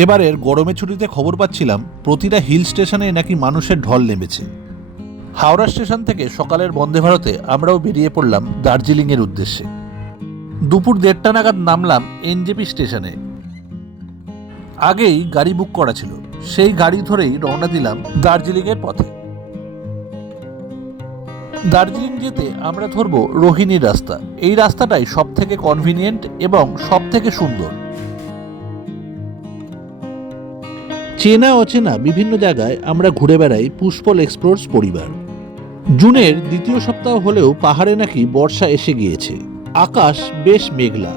এবারের গরমের ছুটিতে খবর পাচ্ছিলাম প্রতিটা হিল স্টেশনে নাকি মানুষের ঢল নেমেছে। হাওড়া স্টেশন থেকে সকালের বন্দে ভারতে আমরাও বেরিয়ে পড়লাম দার্জিলিংয়ের উদ্দেশ্যে। দুপুর 1:30 নাগাদ নামলাম এনজেপি স্টেশনে। আগেই গাড়ি বুক করা ছিল, সেই গাড়ি ধরেই রওনা দিলাম দার্জিলিংয়ের পথে। দার্জিলিং যেতে আমরা ধরবো রোহিণীর রাস্তা। এই রাস্তাটাই সব থেকে কনভিনিয়েন্ট এবং সব থেকে সুন্দর। চেনা অচেনা বিভিন্ন জায়গায় আমরা ঘুরে বেড়াই পুষ্পল এক্সপ্লোরস পরিবার। জুনের দ্বিতীয় সপ্তাহ হলেও পাহাড়ে নাকি বর্ষা এসে গিয়েছে। আকাশ বেশ মেঘলা।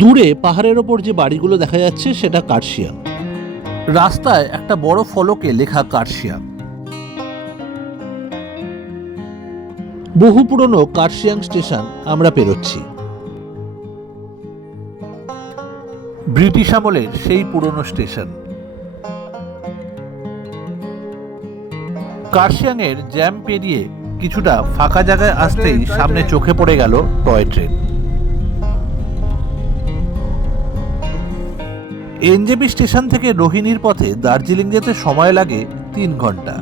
দূরে পাহাড়ের ওপর যে বাড়িগুলো দেখা যাচ্ছে সেটা কার্শিয়াং। রাস্তায় একটা বড় ফলকে লেখা কার্শিয়াং। বহু পুরনো কার্শিয়াং স্টেশন আমরা পেরোচ্ছি। ব্রিটিশ আমলের সেই পুরনো স্টেশন। কার্শিয়াংয়ের জ্যাম পেরিয়ে কিছুটা ফাঁকা জায়গায় আসতেই সামনে চোখে পড়ে গেল টয় ট্রেন। এনজেপি স্টেশন থেকে রোহিণীর পথে দার্জিলিং যেতে সময় লাগে 3 ঘন্টা।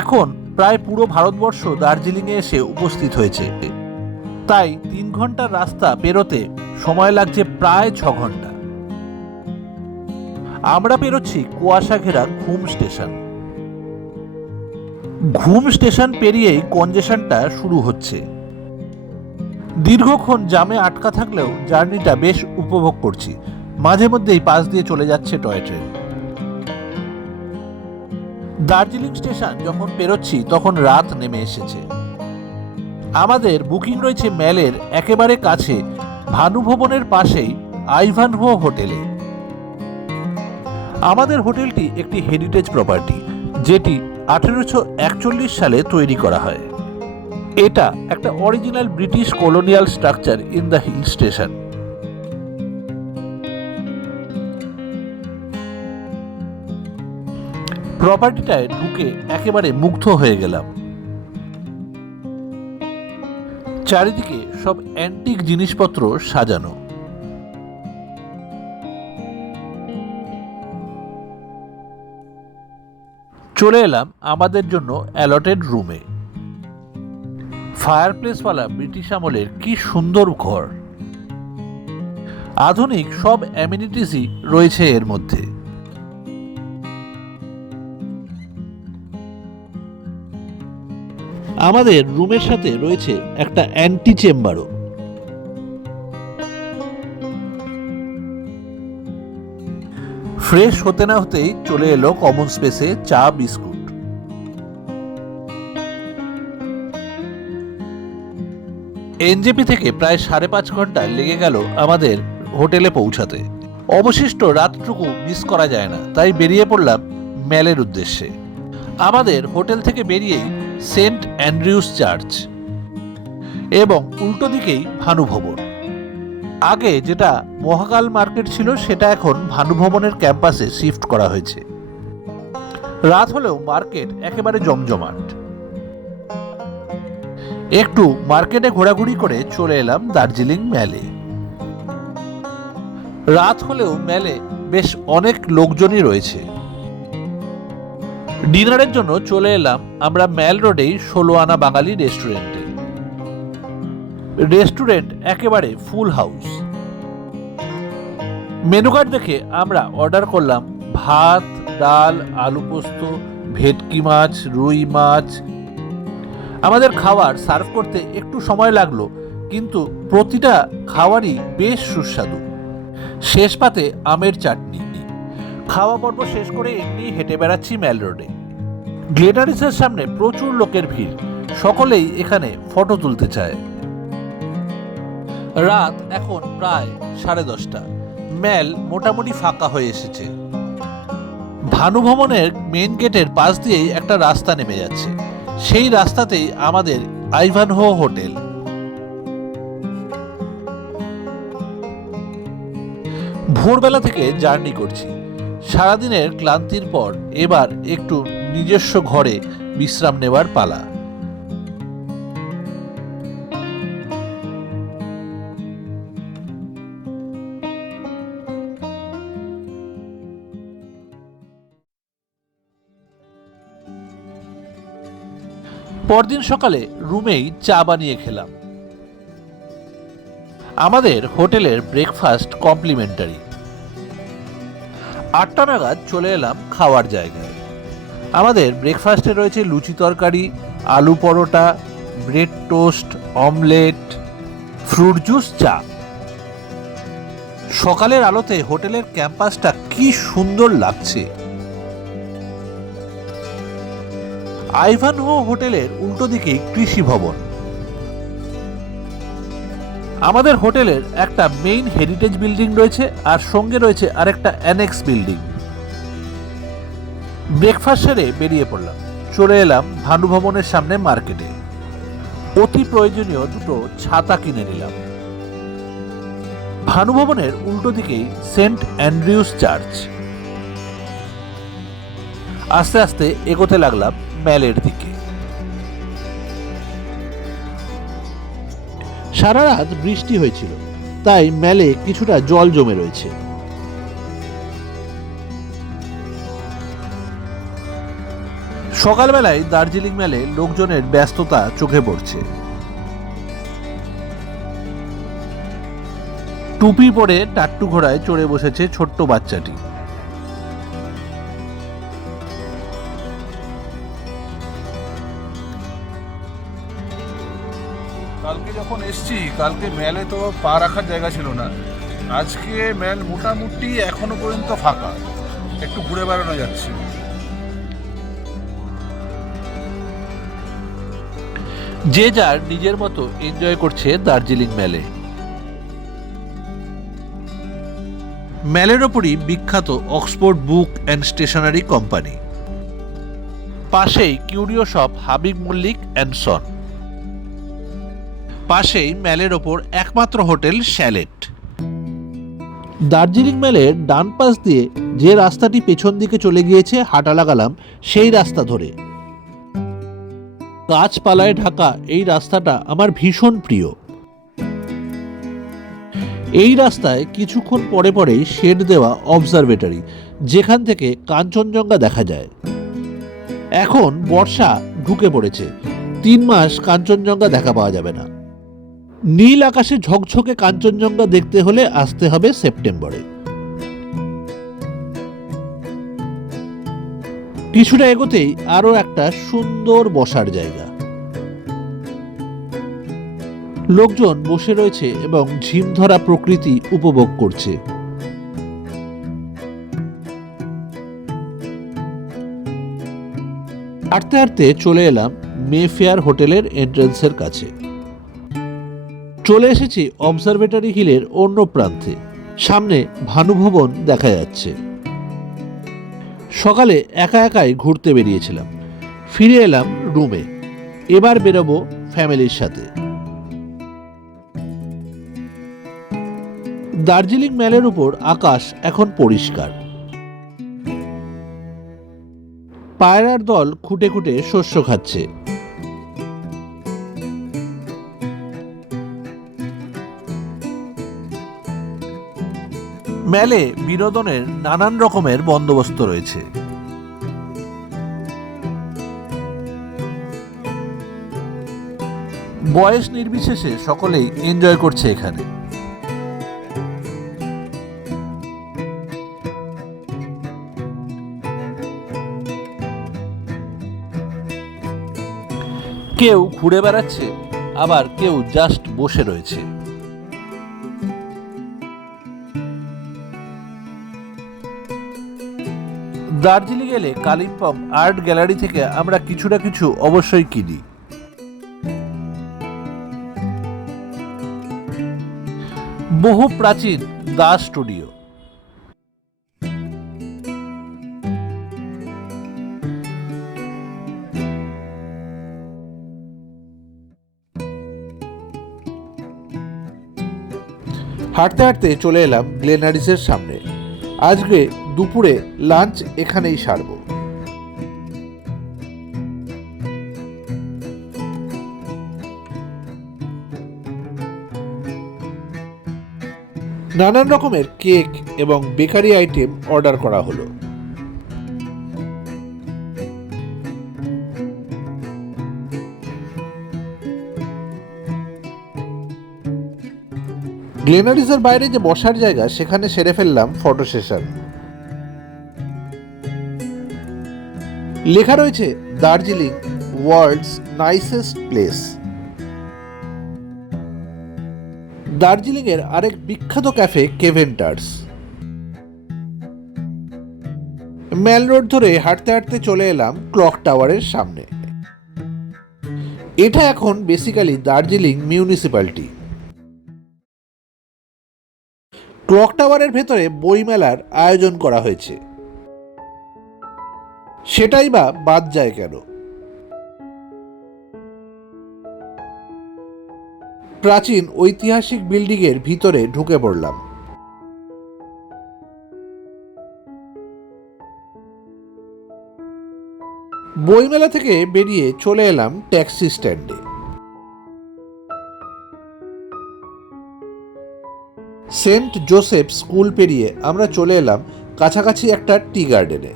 এখন প্রায় পুরো ভারতবর্ষ দার্জিলিংয়ে এসে উপস্থিত হয়েছে, তাই 3 ঘন্টার রাস্তা পেরোতে সময় লাগছে প্রায় 6 ঘন্টা। আমরা পেরোচ্ছি কুয়াশা ঘেরা ঘুম স্টেশন। ঘুম স্টেশন পেরিয়েই কনজেশনটা শুরু হচ্ছে। দীর্ঘক্ষণ জামে আটকা থাকলেও জার্নিটা বেশ উপভোগ করছি। মাঝে মধ্যেই পাশ দিয়ে চলে যাচ্ছে টয় ট্রেন। দার্জিলিং স্টেশন যখন পেরোচ্ছি তখন রাত নেমে এসেছে। আমাদের বুকিং রয়েছে ম্যালের একেবারে কাছে ভানুভবনের পাশেই আইভানহো হোটেলে। আমাদের হোটেলটি একটি হেরিটেজ প্রপার্টি, যেটি 1841 সালে তৈরি করা হয়। এটা একটা original British colonial structure in the hill station. প্রপার্টিটায় ঢুকে একেবারে মুগ্ধ হয়ে গেলাম। চারিদিকে সব অ্যান্টিক জিনিসপত্র সাজানো। চলে এলাম আমাদের জন্য অ্যালটেড রুমে। ফায়ারপ্লেসওয়ালা ব্রিটিশ আমলের কি সুন্দর ঘর। আধুনিক সব অ্যামিনিটিসই রয়েছে এর মধ্যে। আমাদের রুমের সাথে রয়েছে একটা অ্যান্টি চেম্বারও। ফ্রেশ হতে না হতেই চলে এলো কমন স্পেসে চা বিস্কুট। এনজেপি থেকে প্রায় 5.5 ঘন্টা লেগে গেল আমাদের হোটেলে পৌঁছাতে। অবশিষ্ট রাতটুকু মিস করা যায় না, তাই বেরিয়ে পড়লাম ম্যালের উদ্দেশ্যে। আমাদের হোটেল থেকে বেরিয়েই সেন্ট অ্যান্ড্রিউস চার্চ এবং উল্টো দিকেই ভানুভবন। আগে যেটা মহাকাল মার্কেট ছিল সেটা এখন ভানুভবনের ক্যাম্পাসে শিফট করা হয়েছে। রাত হলেও মার্কেট একেবারে জমজমাট। একটু মার্কেটে ঘোরাঘুরি করে চলে এলাম দার্জিলিং ম্যালে। রাত হলেও ম্যালে বেশ অনেক লোকজনই রয়েছে। ডিনারের জন্য চলে এলাম আমরা ম্যাল রোডেই 16 আনা বাঙালি রেস্টুরেন্টে। রেস্টুরেন্ট একেবারে ফুল হাউস। মেনু কার্ড দেখে আমরা অর্ডার করলাম ভাত, ডাল, আলু পোস্ত, ভেটকি মাছ, রুই মাছ। আমাদের খাবার সার্ভ করতে একটু সময় লাগলো, কিন্তু প্রতিটা খাবারই বেশ সুস্বাদু। শেষ পাতে আমের চাটনি। খাওয়া পর্ব শেষ করে এমনি হেঁটে বেড়াচ্ছি ম্যাল রোডে। গ্লেনারিসের সামনে প্রচুর লোকের ভিড়। সকলেই এখানে ফটো তুলতে চায়। রাত এখন প্রায় 10:30। ম্যাল মোটামুটি ফাঁকা হয়ে এসেছে। ভানুভবনের মেন গেটের পাশ দিয়েই একটা রাস্তা নেমে যাচ্ছে। সেই রাস্তাতেই আমাদের আইভানহো হোটেল। ভোরবেলা থেকে জার্নি করছি। সারাদিনের ক্লান্তির পর এবার একটু নিজস্ব ঘরে বিশ্রাম নেওয়ার পালা। পরদিন সকালে রুমেই চা বানিয়ে খেলাম। আমাদের হোটেলের ব্রেকফাস্ট কমপ্লিমেন্টারি। 8টা নাগাদ চলে এলাম খাওয়ার জায়গায়। আমাদের ব্রেকফাস্টে রয়েছে লুচি তরকারি, আলু paratha, bread toast, omelette, fruit juice, চা। সকালের আলোতে হোটেলের ক্যাম্পাসটা কি সুন্দর লাগছে। আইভানহো হোটেলের উল্টো দিকে কৃষি ভবন। আমাদের হোটেলের একটা মেইন হেরিটেজ বিল্ডিং রয়েছে আর সঙ্গে রয়েছে আরেকটা অ্যানেক্স বিল্ডিং। ব্রেকফাস্ট সেরে বেরিয়ে পড়লাম। চলে এলাম ভানু ভবনের সামনে মার্কেটে। অতি প্রয়োজনীয় দুটো ছাতা কিনে নিলাম। ভানু ভবনের উল্টো দিকেই সেন্ট অ্যান্ড্রিউস চার্চ। আস্তে আস্তে এগোতে লাগলাম ম্যালের দিকে। সারা রাত বৃষ্টি হয়েছিল, তাই ম্যালে কিছুটা জল জমে রয়েছে। সকালবেলায় দার্জিলিং ম্যালে লোকজনের ব্যস্ততা চোখে পড়ছে। টুপি পরে টাট্টু ঘোড়ায় চড়ে বসেছে ছোট্ট বাচ্চাটি। কালকে যখন এসছি, কালকে ম্যালে তো পা রাখার জায়গা ছিল না। আজকে ম্যাল মোটামুটি এখনো পর্যন্ত ফাঁকা, একটু ঘুরে বেড়ানো যাচ্ছে। যে যার নিজের মতো এনজয় করছে দার্জিলিং ম্যালে। ম্যালের ওপরই বিখ্যাত Oxford book and stationery company. পাশেই curio shop Habib Mallick and son. পাশেই ম্যালের ওপর একমাত্র হোটেল শ্যালেট। দার্জিলিং ম্যালের ডান পাশ দিয়ে যে রাস্তাটি পেছন দিকে চলে গিয়েছে হাঁটা লাগালাম সেই রাস্তা ধরে। গাছপালায় ঢাকা এই রাস্তাটা আমার ভীষণ প্রিয়। এই রাস্তায় কিছুক্ষণ পরে পরেই শেড দেওয়া অবজারভেটরি, যেখান থেকে কাঞ্চনজঙ্ঘা দেখা যায়। এখন বর্ষা ঢুকে পড়েছে, 3 মাস কাঞ্চনজঙ্ঘা দেখা পাওয়া যাবে না। নীল আকাশে ঝকঝকে কাঞ্চনজঙ্ঘা দেখতে হলে আসতে হবে সেপ্টেম্বরে। কিছুটা এগোতেই আরো একটা সুন্দর বসার জায়গা। লোকজন বসে রয়েছে এবং ঝিমধরা প্রকৃতি উপভোগ করছে। হাঁটতে হাঁটতে চলে এলাম মেফেয়ার হোটেলের এন্ট্রান্সের কাছে। চলে এসেছি অবজারভেটরি হিলের অন্য প্রান্তে। সামনে ভানু ভবন দেখা যাচ্ছে। সকালে একা একাই ঘুরতে বেরিয়েছিলাম, ফিরে এলাম রুমে। এবার বেরোবো ফ্যামিলির সাথে। দার্জিলিং ম্যালের উপর আকাশ এখন পরিষ্কার। পায়রার দল খুঁটে খুঁটে শস্য খাচ্ছে। ম্যালে বিনোদনের নানান রকমের বন্দোবস্ত রয়েছে। বয়স নির্বিশেষে সকলেই এনজয় করছে এখানে। কেউ ঘুরে বেড়াচ্ছে, আবার কেউ জাস্ট বসে রয়েছে। দার্জিলিং এলে কালিম্পং আর্ট গ্যালারি থেকে আমরা কিছু না কিছু অবশ্যই কিনি। বহু প্রাচীন দাস স্টুডিও। হাঁটতে হাঁটতে চলে এলাম গ্লেনারিসের সামনে। আজকে দুপুরে লাঞ্চ এখানেই সারব। নানান রকমের কেক এবং বেকারি আইটেম অর্ডার করা হলো। গ্লেনারিসের বাইরে যে বসার জায়গা, সেখানে সেরে ফেললাম ফটো সেশন। লেখা রয়েছে Darjeeling world's nicest place. Darjeeling এর আরেক বিখ্যাত ক্যাফে কেভেন্টার্স। মেল রোড ধরে হাঁটতে হাঁটতে চলে এলাম ক্লক টাওয়ারের সামনে। এটা এখন বেসিক্যালি দার্জিলিং মিউনিসিপ্যালিটি। ক্লক টাওয়ারের ভেতরে বইমেলার আয়োজন করা হয়েছে, সেটাই বা বাদ যায় কেন? প্রাচীন ঐতিহাসিক বিল্ডিং এর ভিতরে ঢুকে পড়লাম। বইমেলা থেকে বেরিয়ে চলে এলাম ট্যাক্সি স্ট্যান্ডে। সেন্ট জোসেফ স্কুল পেরিয়ে আমরা চলে এলাম কাছাকাছি একটা টি গার্ডেনে।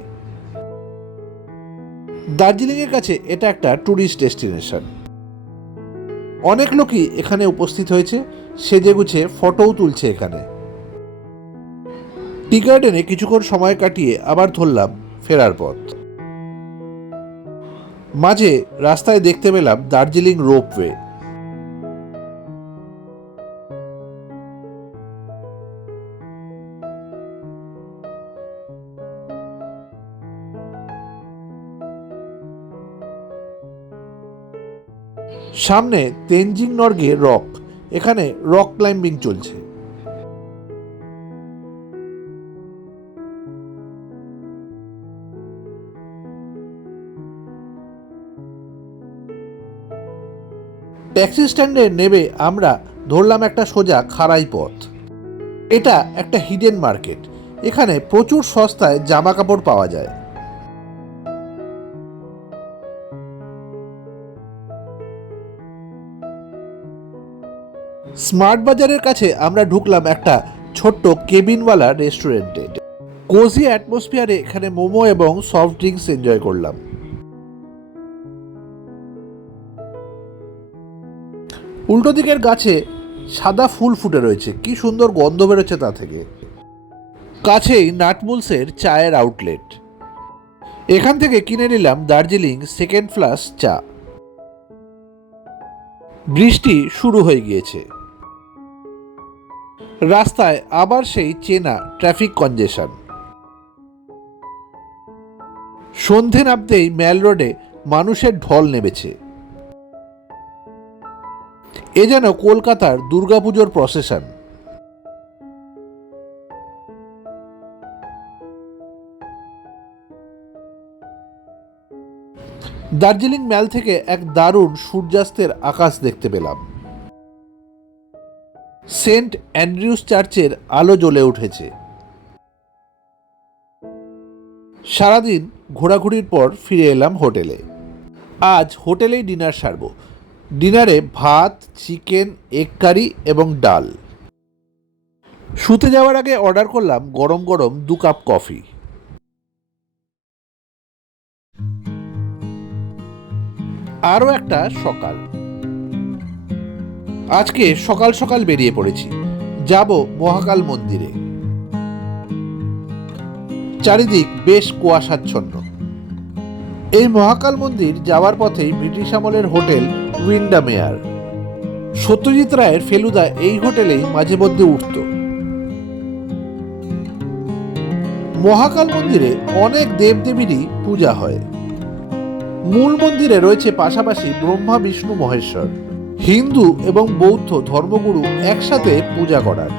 দার্জিলিং এর কাছে এটা একটা ট্যুরিস্ট ডেস্টিনেশন। অনেক লোকই এখানে উপস্থিত হয়েছে, সেজেগুছে ফটোও তুলছে এখানে। টি গার্ডেনে কিছুক্ষণ সময় কাটিয়ে আবার ধরলাম ফেরার পথ। মাঝে রাস্তায় দেখতে পেলাম দার্জিলিং রোপওয়ে। সামনে তেনজিং নর্গে রক, এখানে রক ক্লাইম্বিং চলছে। ট্যাক্সি স্ট্যান্ডে নেমে আমরা ধরলাম একটা সোজা খাড়াই পথ। এটা একটা হিডেন মার্কেট, এখানে প্রচুর সস্তায় জামা কাপড় পাওয়া যায়। স্মার্ট বাজারের কাছে আমরা ঢুকলাম একটা ছোট্ট কেবিনওয়ালা রেস্টুরেন্টে। কোজি অ্যাটমসফিয়ারে এখানে মোমো এবং সফট ড্রিঙ্কস এনজয় করলাম। উল্টো দিকের গাছে সাদা ফুল ফুটে রয়েছে, কি সুন্দর গন্ধ বেরোচ্ছে তা থেকে। কাছেই নাটমুলসের চায়ের আউটলেট, এখান থেকে কিনে নিলাম দার্জিলিং সেকেন্ড ফ্লাস চা। বৃষ্টি শুরু হয়ে গিয়েছে, রাস্তায় আবার সেই চেনা ট্রাফিক কনজেশন। সন্ধে নামতেই মেল রোডে মানুষের ঢল নেমেছে। এ যেন কলকাতার দুর্গাপুজোর প্রসেশন। দার্জিলিং মেল থেকে এক দারুণ সূর্যাস্তের আকাশ দেখতে পেলাম। সেন্ট অ্যান্ড্রিউস চার্চের আলো জ্বলে উঠেছে। সারাদিন ঘোরাঘুরির পর ফিরে এলাম হোটেলে। আজ হোটেলেই ডিনার সারব। ডিনারে ভাত, চিকেন, এগ কারি এবং ডাল। শুতে যাওয়ার আগে অর্ডার করলাম গরম গরম 2 কাপ কফি। আরও একটা সকাল। আজকে সকাল সকাল বেরিয়ে পড়েছি, যাব মহাকাল মন্দিরে। চারিদিক বেশ কুয়াশাচ্ছন্ন। এই মহাকাল মন্দির যাওয়ার পথেই ব্রিটিশ আমলের হোটেল উইন্ডামেয়ার। সত্যজিৎ রায়ের ফেলুদা এই হোটেলেই মাঝে মধ্যে উঠত। মহাকাল মন্দিরে অনেক দেবদেবীরই পূজা হয়। মূল মন্দিরে রয়েছে পাশাপাশি ব্রহ্মা, বিষ্ণু, মহেশ্বর। হিন্দু এবং বৌদ্ধ ধর্মগুরু একসাথে পূজা করার।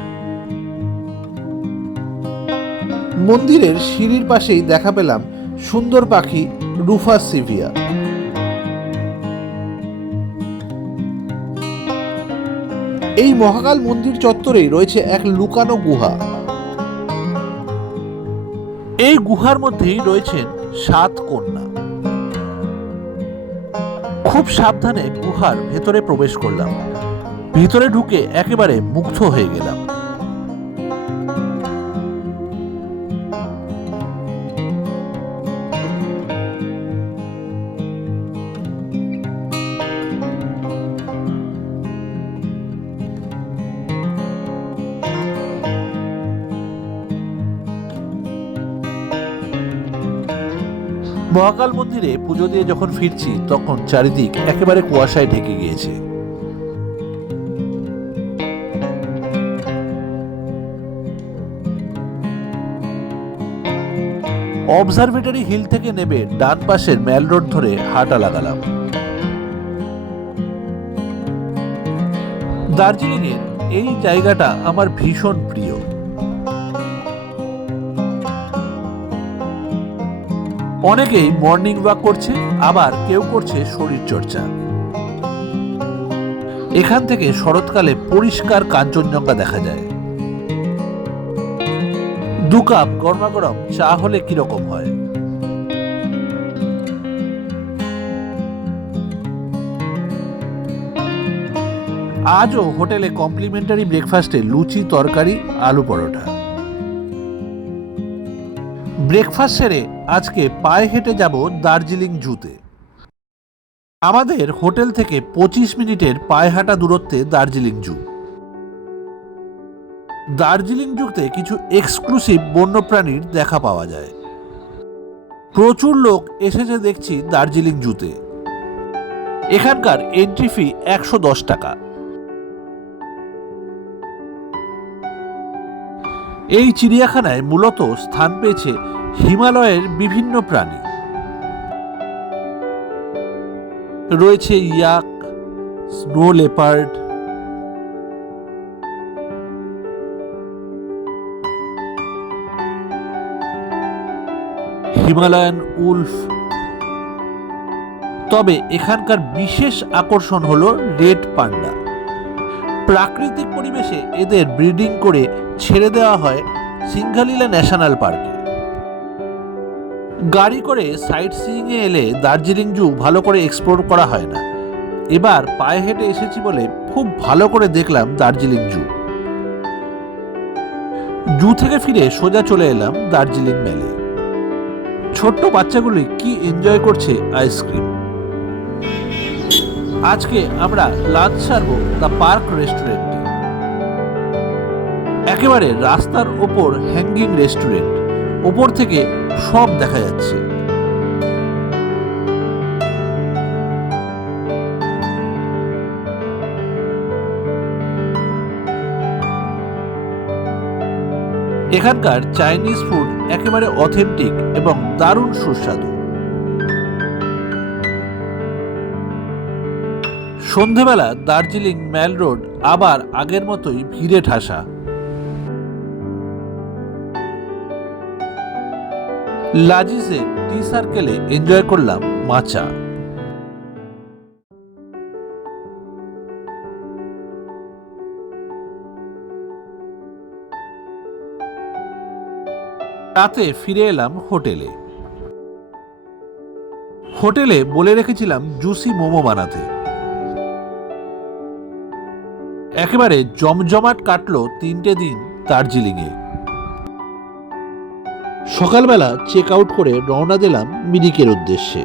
মন্দিরের সিঁড়ির পাশেই দেখা পেলাম সুন্দর পাখি রুফাস সিভিয়া। এই মহাকাল মন্দির চত্বরেই রয়েছে এক লুকানো গুহা। এই গুহার মধ্যেই রয়েছেন 7 কন্যা। খুব সাবধানে গুহার ভেতরে প্রবেশ করলাম। ভিতরে ঢুকে একেবারে মুগ্ধ হয়ে গেলাম। মহাকাল মন্দিরে পুজো দিয়ে যখন ফিরছি তখন চারিদিক একেবারে কুয়াশায় ঢেকে গিয়েছে। অবজারভেটরি হিল থেকে নেমে ডান পাশের মেল রোড ধরে হাঁটা লাগালাম। দার্জিলিং এর এই জায়গাটা আমার ভীষণ প্রিয়। অনেকেই মর্নিং ওয়াক করছে, আবার কেউ করছে শরীর চর্চা। এখান থেকে শরৎকালে পরিষ্কার কাঞ্চনজঙ্ঘা দেখা যায়। 2 কাপ গরমাগরম চা হলে কিরকম হয়। আজও হোটেলে কমপ্লিমেন্টারি ব্রেকফাস্টে লুচি, তরকারি, আলু পরোটা। ব্রেকফাস্ট সেরে আজকে পায়ে হেঁটে যাব দার্জিলিং জুতে। আমাদের হোটেল থেকে 25 মিনিটের পায়ে হাঁটা দূরত্বে দার্জিলিং জু। দার্জিলিং জুতে কিছু এক্সক্লুসিভ বন্যপ্রাণীর দেখা পাওয়া যায়। প্রচুর লোক এসেছে দেখছি দার্জিলিং জুতে। এখানকার এন্ট্রি ফি 110 টাকা। এই চিড়িয়াখানায় মূলত স্থান পেয়েছে হিমালয়ের বিভিন্ন প্রাণী। রয়েছে ইয়াক, স্নো লেপার্ড, হিমালয়ান উলফ। তবে এখানকার বিশেষ আকর্ষণ হলো রেড পান্ডা। প্রাকৃতিক পরিবেশে এদের ব্রিডিং করে ছেড়ে দেওয়া হয় সিংঘালীলা ন্যাশনাল পার্কে। গাড়ি করে সাইট সিইং এ এলে দার্জিলিং জু ভালো করে এক্সপ্লোর করা হয় না। এবার পায়ে হেঁটে এসেছি বলে খুব ভালো করে দেখলাম দার্জিলিং জু। জু থেকে ফিরে সোজা চলে এলাম দার্জিলিং মেলে। ছোট্ট বাচ্চাগুলি কি এনজয় করছে আইসক্রিম। আজকে আমরা লাঞ্চ সারবো দ্য পার্ক রেস্টুরেন্টে। একেবারে রাস্তার ওপর হ্যাঙ্গিং রেস্টুরেন্ট, ওপর থেকে সব দেখা যাচ্ছে। এখানকার চাইনিজ ফুড একেবারে অথেন্টিক এবং দারুণ সুস্বাদু। সন্ধেবেলা দার্জিলিং মেল রোড আবার আগের মতোই ভিড়ে ঠাসা। লাজিজে টি সার্কেলে এনজয় করলাম মাচা। রাতে ফিরে এলাম হোটেলে। হোটেলে বলে রেখেছিলাম জুসি মোমো বানাতে। একেবারে জমজমাট কাটলো 3টে দিন দার্জিলিংয়ে। সকালবেলা চেক আউট করে রওনা দিলাম মিরিকের উদ্দেশ্যে।